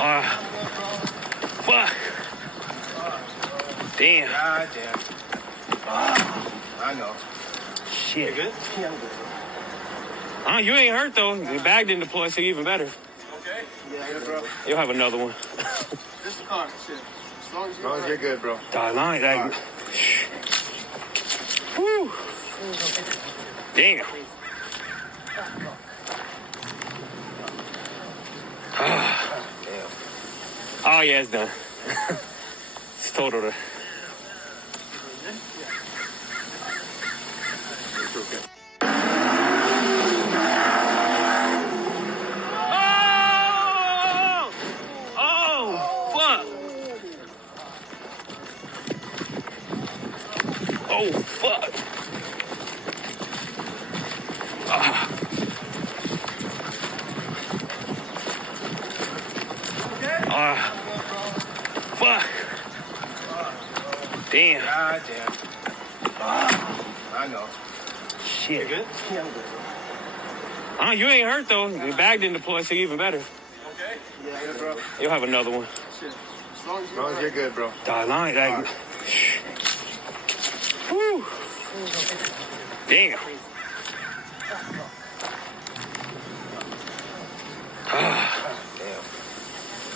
Fuck. Damn. God damn. I know. Shit. You good? Yeah, I'm good. You ain't hurt though. Your bag didn't deploy, so even better. Okay? Yeah, good, bro. You'll have another one. This is the car. Shit. As long as you're good, bro. Like, whew. Damn. Oh yeah, it's done. It's total. It's okay. Oh, fuck. Fuck. Damn. God damn. I know. Shit. You good? Yeah, I'm good. You ain't hurt though. Your bag didn't deploy, so even better. Okay? Yeah, good, bro. You'll have another one. Shit. As long as you're good, bro. Like, whew. Damn.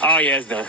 Oh yeah, it's done.